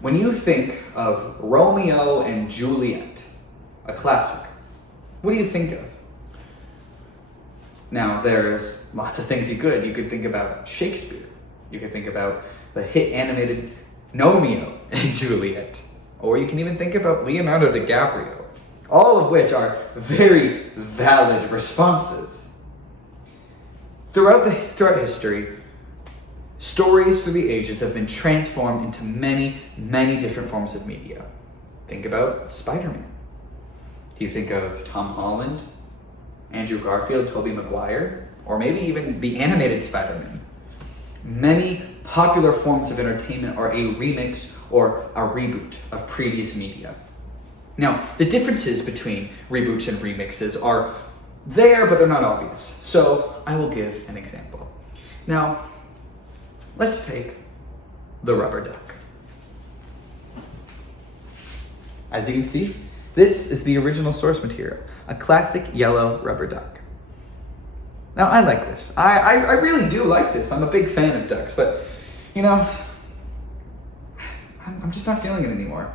When you think of Romeo and Juliet, a classic, what do you think of? Now, there's lots of things you could. You could think about Shakespeare. You could think about the hit animated Romeo and Juliet. Or you can even think about Leonardo DiCaprio. All of which are very valid responses. Throughout history, stories through the ages have been transformed into many, many different forms of media. Think about Spider-Man. Do you think of Tom Holland, Andrew Garfield, Tobey Maguire, or maybe even the animated Spider-Man? Many popular forms of entertainment are a remix or a reboot of previous media. Now, the differences between reboots and remixes are there, but they're not obvious. So I will give an example. Now, let's take the rubber duck. As you can see, this is the original source material, a classic yellow rubber duck. Now, I like this. I really do like this. I'm a big fan of ducks, but, you know, I'm just not feeling it anymore.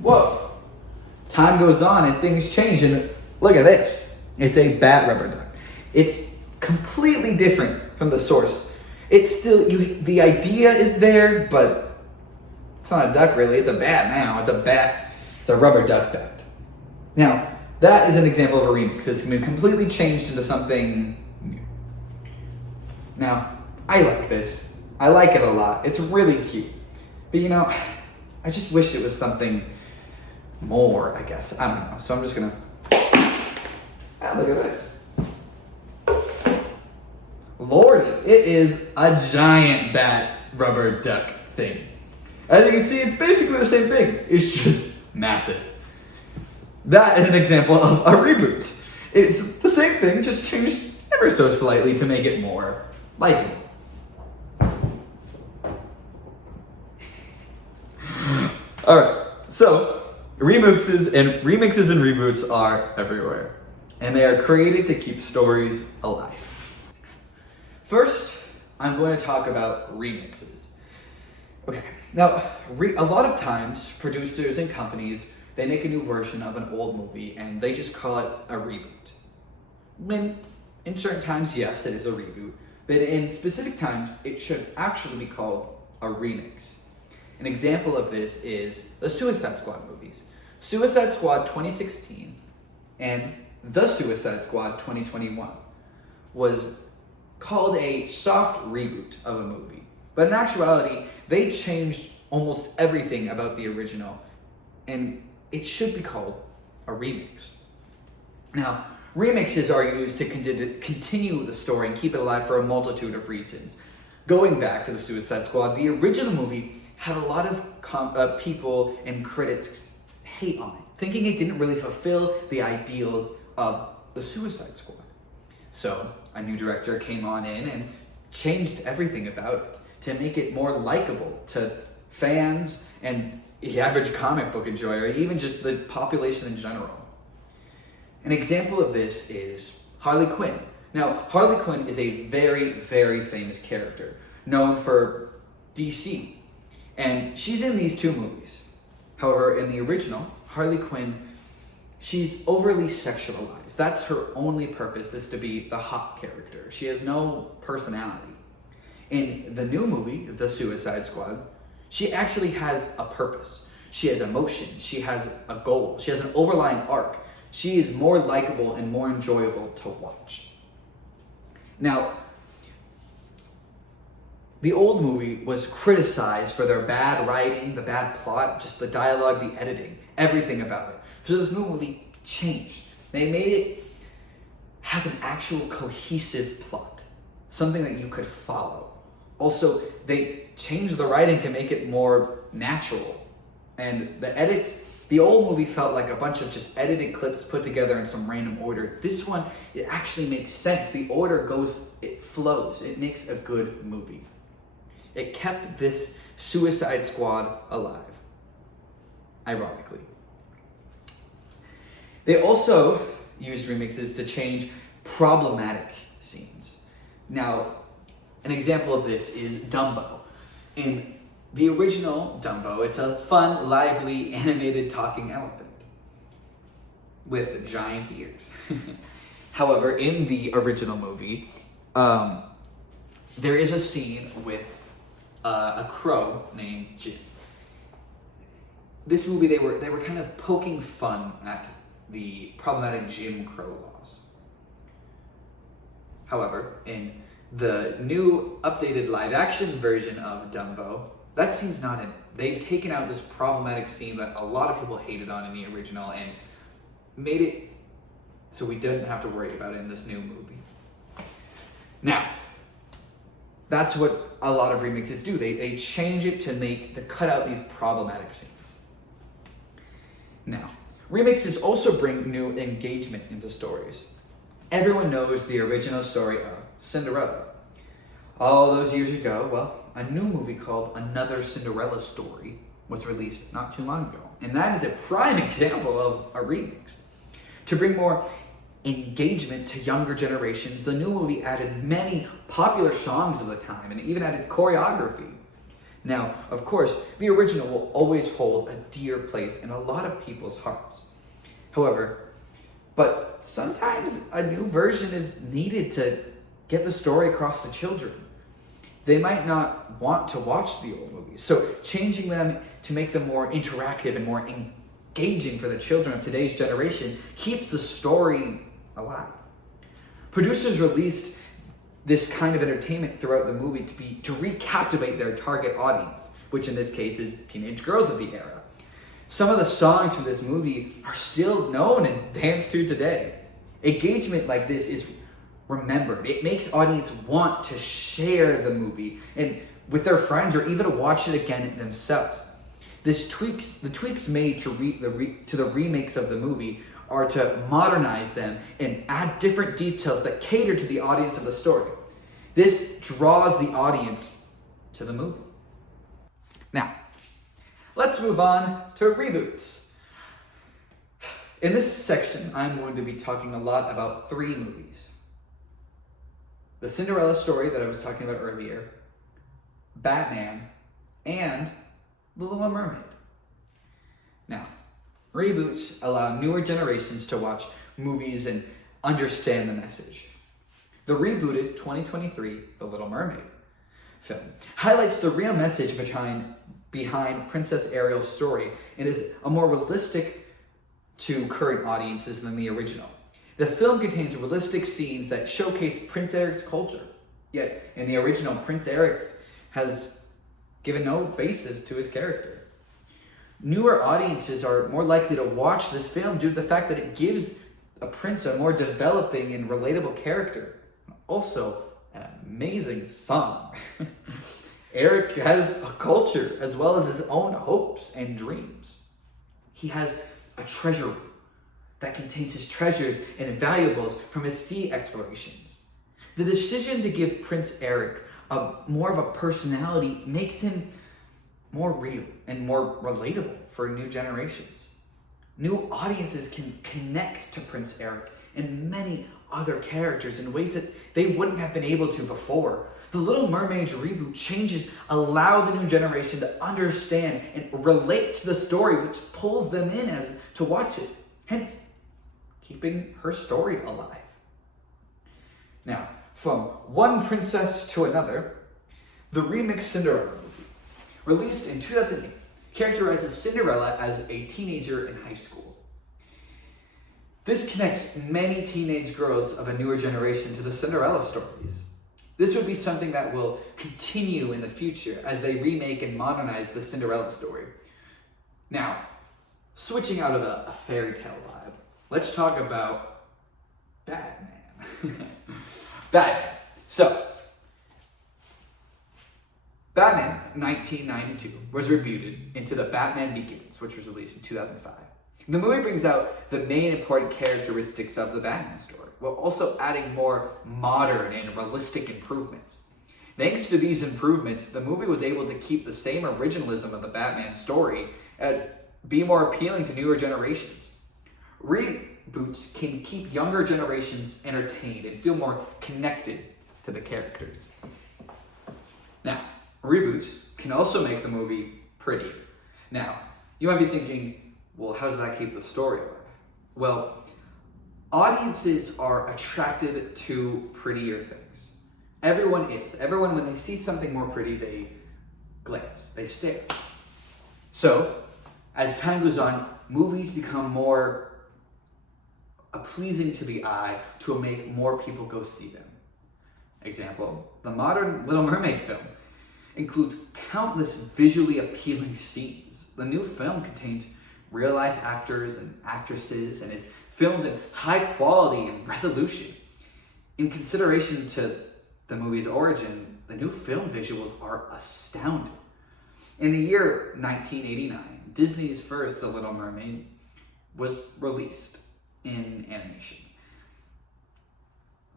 Whoa. Time goes on and things change, and look at this. It's a bat rubber duck. It's completely different from the source. It's still, the idea is there, but it's not a duck really, it's a bat now. It's a bat, it's a rubber duck bat. Now, that is an example of a remix. It's been completely changed into something new. Now, I like this. I like it a lot. It's really cute. But you know, I just wish it was something more, I guess. I don't know. So I'm just gonna, look at this. Lordy, it is a giant bat rubber duck thing. As you can see, it's basically the same thing. It's just massive. That is an example of a reboot. It's the same thing, just changed ever so slightly to make it more likable. Alright, so remixes and reboots are everywhere. And they are created to keep stories alive. First, I'm going to talk about remixes. Okay, now, a lot of times, producers and companies, they make a new version of an old movie and they just call it a reboot. When, in certain times, yes, it is a reboot, but in specific times, it should actually be called a remix. An example of this is the Suicide Squad movies. Suicide Squad 2016 and The Suicide Squad 2021 was called a soft reboot of a movie. But in actuality, they changed almost everything about the original, and it should be called a remix. Now, remixes are used to continue the story and keep it alive for a multitude of reasons. Going back to the Suicide Squad, the original movie had a lot of people and critics hate on it, thinking it didn't really fulfill the ideals of the Suicide Squad. So a new director came on in and changed everything about it to make it more likable to fans and the average comic book enjoyer, even just the population in general. An example of this is Harley Quinn. Now, Harley Quinn is a very, very famous character, known for DC. And she's in these two movies. However, in the original, Harley Quinn, she's overly sexualized. That's her only purpose, is to be the hot character. She has no personality. In the new movie, The Suicide Squad, she actually has a purpose. She has emotion. She has a goal. She has an overlying arc. She is more likable and more enjoyable to watch. Now, the old movie was criticized for their bad writing, the bad plot, just the dialogue, the editing, everything about it. So this new movie changed. They made it have an actual cohesive plot, something that you could follow. Also, they changed the writing to make it more natural. And the edits, the old movie felt like a bunch of just edited clips put together in some random order. This one, it actually makes sense. The order goes, it flows. It makes a good movie. It kept this Suicide Squad alive, ironically. They also used remixes to change problematic scenes. Now, an example of this is Dumbo. In the original Dumbo, it's a fun, lively, animated talking elephant with giant ears. However, in the original movie, there is a scene with a crow named Jim. This movie, they were kind of poking fun at the problematic Jim Crow laws. However, in the new updated live-action version of Dumbo, that scene's not in it. They've taken out this problematic scene that a lot of people hated on in the original and made it so we didn't have to worry about it in this new movie. Now, that's what a lot of remixes do. They change it to cut out these problematic scenes. Now, remixes also bring new engagement into stories. Everyone knows the original story of Cinderella. All those years ago, well, a new movie called Another Cinderella Story was released not too long ago. And that is a prime example of a remix. To bring more engagement to younger generations, the new movie added many popular songs of the time and even added choreography. Now, of course, the original will always hold a dear place in a lot of people's hearts. However, but sometimes a new version is needed to get the story across to children. They might not want to watch the old movies, so changing them to make them more interactive and more engaging for the children of today's generation keeps the story alive. Producers released this kind of entertainment throughout the movie to recaptivate their target audience, which in this case is teenage girls of the era. Some of the songs from this movie are still known and danced to today. Engagement like this is remembered. It makes audience want to share the movie and with their friends or even to watch it again themselves. The tweaks made to the remakes of the movie are to modernize them and add different details that cater to the audience of the story. This draws the audience to the movie. Now, let's move on to reboots. In this section, I'm going to be talking a lot about 3 movies. The Cinderella story that I was talking about earlier, Batman, and The Little Mermaid. Now, reboots allow newer generations to watch movies and understand the message. The rebooted 2023 The Little Mermaid film highlights the real message behind Princess Ariel's story and is a more realistic to current audiences than the original. The film contains realistic scenes that showcase Prince Eric's culture, yet in the original, Prince Eric has given no basis to his character. Newer audiences are more likely to watch this film due to the fact that it gives a prince a more developing and relatable character. Also, an amazing song. Eric has a culture as well as his own hopes and dreams. He has a treasure room that contains his treasures and valuables from his sea explorations. The decision to give Prince Eric more of a personality makes him more real and more relatable for new generations. New audiences can connect to Prince Eric and many other characters in ways that they wouldn't have been able to before. The Little Mermaid's reboot changes allow the new generation to understand and relate to the story, which pulls them in as to watch it, hence keeping her story alive. Now, from one princess to another, the remixed Cinderella movie, released in 2008, characterizes Cinderella as a teenager in high school. This connects many teenage girls of a newer generation to the Cinderella stories. This would be something that will continue in the future as they remake and modernize the Cinderella story. Now, switching out of a fairy tale vibe, let's talk about Batman. Batman. So, Batman 1992 was rebooted into The Batman Begins, which was released in 2005. The movie brings out the main important characteristics of the Batman story, while also adding more modern and realistic improvements. Thanks to these improvements, the movie was able to keep the same originalism of the Batman story and be more appealing to newer generations. Reboots can keep younger generations entertained and feel more connected to the characters. Now, reboots can also make the movie pretty. Now, you might be thinking, well, how does that keep the story alive? Well, audiences are attracted to prettier things. Everyone is. Everyone, when they see something more pretty, they glance, they stare. So, as time goes on, movies become more pleasing to the eye to make more people go see them. Example, the modern Little Mermaid film includes countless visually appealing scenes. The new film contains real-life actors and actresses and is filmed in high quality and resolution. In consideration to the movie's origin, the new film visuals are astounding. In the year 1989, Disney's first The Little Mermaid was released in animation.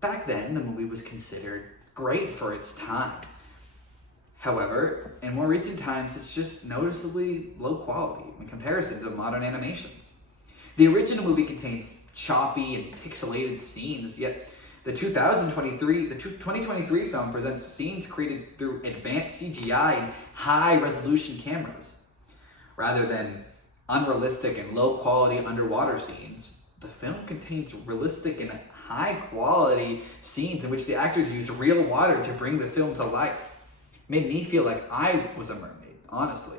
Back then, the movie was considered great for its time. However, in more recent times, it's just noticeably low quality in comparison to modern animations. The original movie contains choppy and pixelated scenes, yet the 2023 film presents scenes created through advanced CGI and high-resolution cameras. Rather than unrealistic and low-quality underwater scenes, the film contains realistic and high-quality scenes in which the actors use real water to bring the film to life. It made me feel like I was a mermaid, honestly.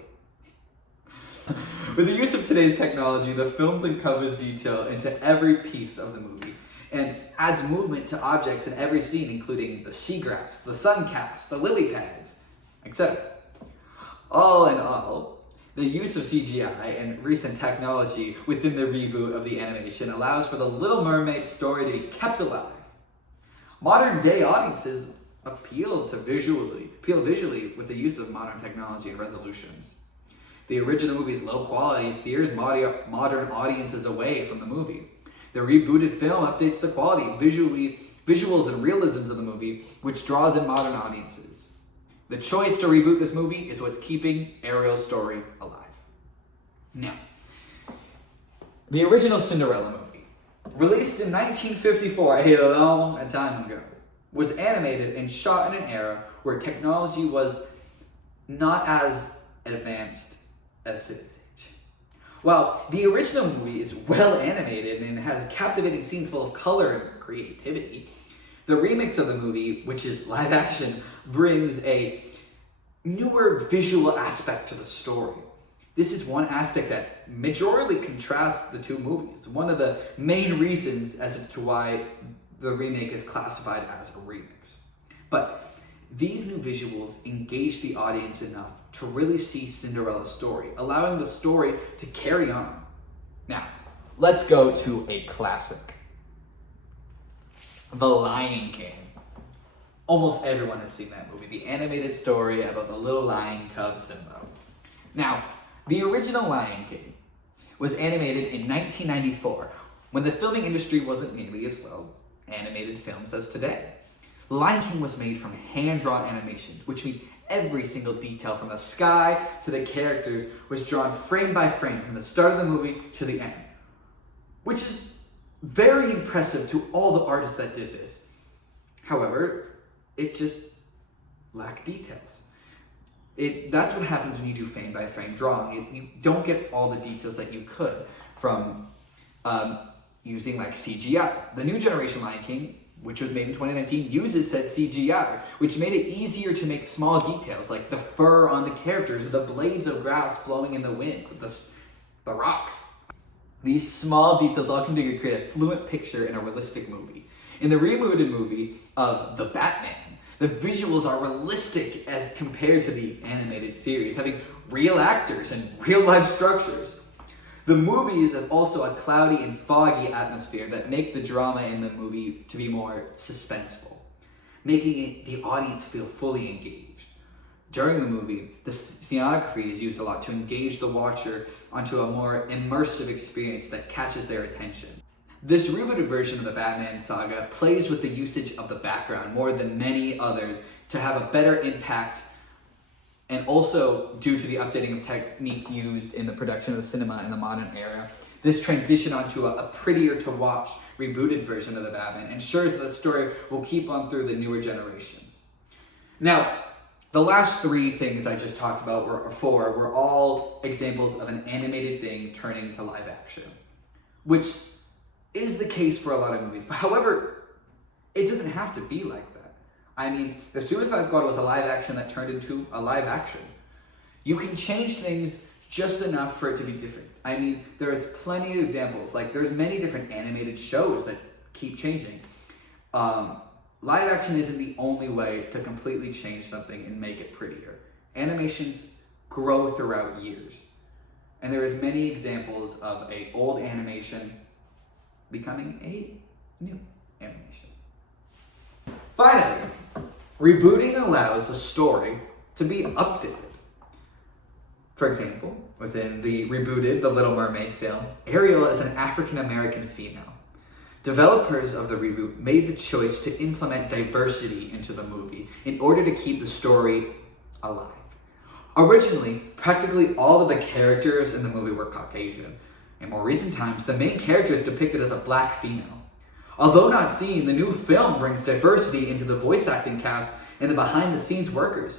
With the use of today's technology, the film uncovers detail into every piece of the movie and adds movement to objects in every scene, including the seagrass, the sun cast, the lily pads, etc. All in all, the use of CGI and recent technology within the reboot of the animation allows for the Little Mermaid story to be kept alive. Modern day audiences appeal visually with the use of modern technology and resolutions. The original movie's low quality steers modern audiences away from the movie. The rebooted film updates the quality, visuals, and realisms of the movie, which draws in modern audiences. The choice to reboot this movie is what's keeping Ariel's story alive. Now, the original Cinderella movie, released in 1954, a long time ago, was animated and shot in an era where technology was not as advanced as today's age. While the original movie is well animated and has captivating scenes full of color and creativity, the remix of the movie, which is live action, brings a newer visual aspect to the story. This is one aspect that majorly contrasts the two movies, one of the main reasons as to why the remake is classified as a remix. But these new visuals engage the audience enough to really see Cinderella's story, allowing the story to carry on. Now, let's go to a classic. The Lion King. Almost everyone has seen that movie, the animated story about the little lion cub Simba. Now, the original Lion King was animated in 1994, when the filming industry wasn't nearly as well animated films as today. The Lion King was made from hand-drawn animation, which means every single detail from the sky to the characters was drawn frame by frame from the start of the movie to the end, which is very impressive to all the artists that did this. However, it just lacked details. That's what happens when you do frame by frame drawing. You don't get all the details that you could from using like CGI. The new generation Lion King, which was made in 2019, uses said CGI, which made it easier to make small details like the fur on the characters, the blades of grass flowing in the wind, the rocks. These small details all come together to create a fluent picture in a realistic movie. In the rebooted movie of The Batman, the visuals are realistic as compared to the animated series, having real actors and real life structures. The movies have also a cloudy and foggy atmosphere that make the drama in the movie to be more suspenseful, making the audience feel fully engaged. During the movie, the cinematography is used a lot to engage the watcher onto a more immersive experience that catches their attention. This rebooted version of the Batman saga plays with the usage of the background more than many others to have a better impact, and also due to the updating of technique used in the production of the cinema in the modern era. This transition onto a prettier to watch rebooted version of the Batman ensures that the story will keep on through the newer generations. Now, The last three things I just talked about were all examples of an animated thing turning to live action, which is the case for a lot of movies. But however, it doesn't have to be like that. I mean, The Suicide Squad was a live action that turned into a live action. You can change things just enough for it to be different. I mean, there's plenty of examples. Like, there's many different animated shows that keep changing. Live action isn't the only way to completely change something and make it prettier. Animations grow throughout years. And there is many examples of an old animation becoming a new animation. Finally, rebooting allows a story to be updated. For example, within the rebooted The Little Mermaid film, Ariel is an African-American female. Developers of the reboot made the choice to implement diversity into the movie in order to keep the story alive. Originally, practically all of the characters in the movie were Caucasian. In more recent times, the main character is depicted as a black female. Although not seen, the new film brings diversity into the voice acting cast and the behind-the-scenes workers.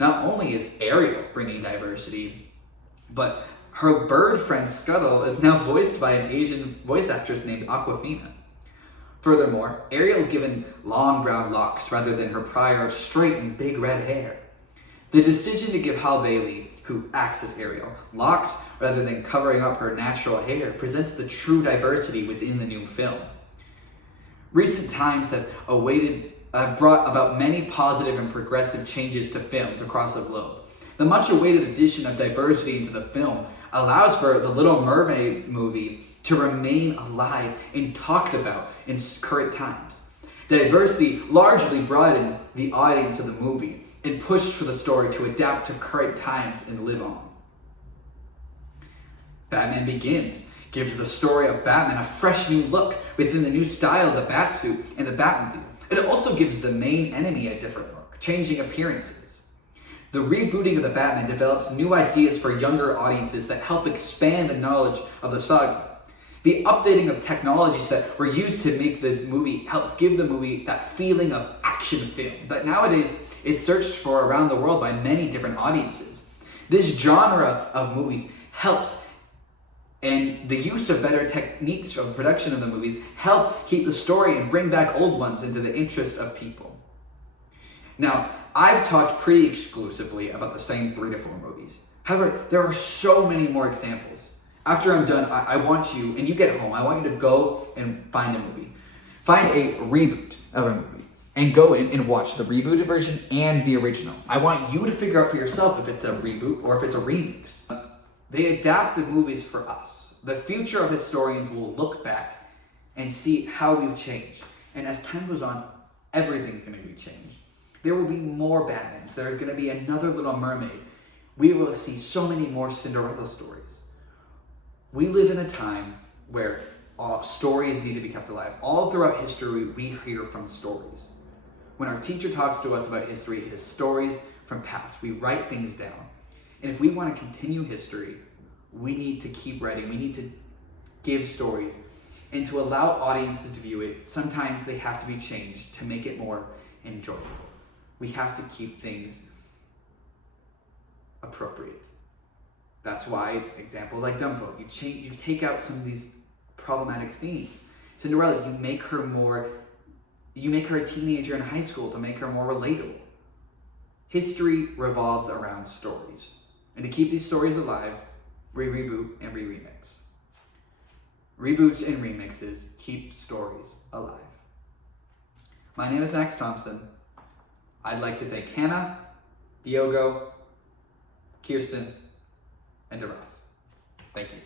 Not only is Ariel bringing diversity, but her bird friend Scuttle is now voiced by an Asian voice actress named Awkwafina. Furthermore, Ariel is given long brown locks rather than her prior straight and big red hair. The decision to give Halle Bailey, who acts as Ariel, locks rather than covering up her natural hair presents the true diversity within the new film. Recent times have brought about many positive and progressive changes to films across the globe. The much-awaited addition of diversity into the film allows for the Little Mermaid movie to remain alive and talked about in current times. Diversity largely broadened the audience of the movie and pushed for the story to adapt to current times and live on. Batman Begins gives the story of Batman a fresh new look within the new style of the Batsuit and the Batmobile. It also gives the main enemy a different look, changing appearances. The rebooting of the Batman develops new ideas for younger audiences that help expand the knowledge of the saga. The updating of technologies that were used to make this movie helps give the movie that feeling of action film that nowadays is searched for around the world by many different audiences. This genre of movies helps, and the use of better techniques of production of the movies help keep the story and bring back old ones into the interest of people. Now, I've talked pretty exclusively about the same 3 to 4 movies. However, there are so many more examples. After I'm done, I want you, and you get home, I want you to go and find a movie. Find a reboot of a movie and go in and watch the rebooted version and the original. I want you to figure out for yourself if it's a reboot or if it's a remix. They adapt the movies for us. The future of historians will look back and see how we've changed. And as time goes on, everything's going to be changed. There will be more Batmans. There's going to be another Little Mermaid. We will see so many more Cinderella stories. We live in a time where stories need to be kept alive. All throughout history, we hear from stories. When our teacher talks to us about history, it is stories from past. We write things down. And if we want to continue history, we need to keep writing. We need to give stories. And to allow audiences to view it, sometimes they have to be changed to make it more enjoyable. We have to keep things appropriate. That's why, example like Dumbo, you take out some of these problematic scenes. Cinderella, you make her a teenager in high school to make her more relatable. History revolves around stories. And to keep these stories alive, we reboot and remix. Reboots and remixes keep stories alive. My name is Max Thompson. I'd like to thank Hannah, Diogo, Kiersten, and DeRoss. Thank you.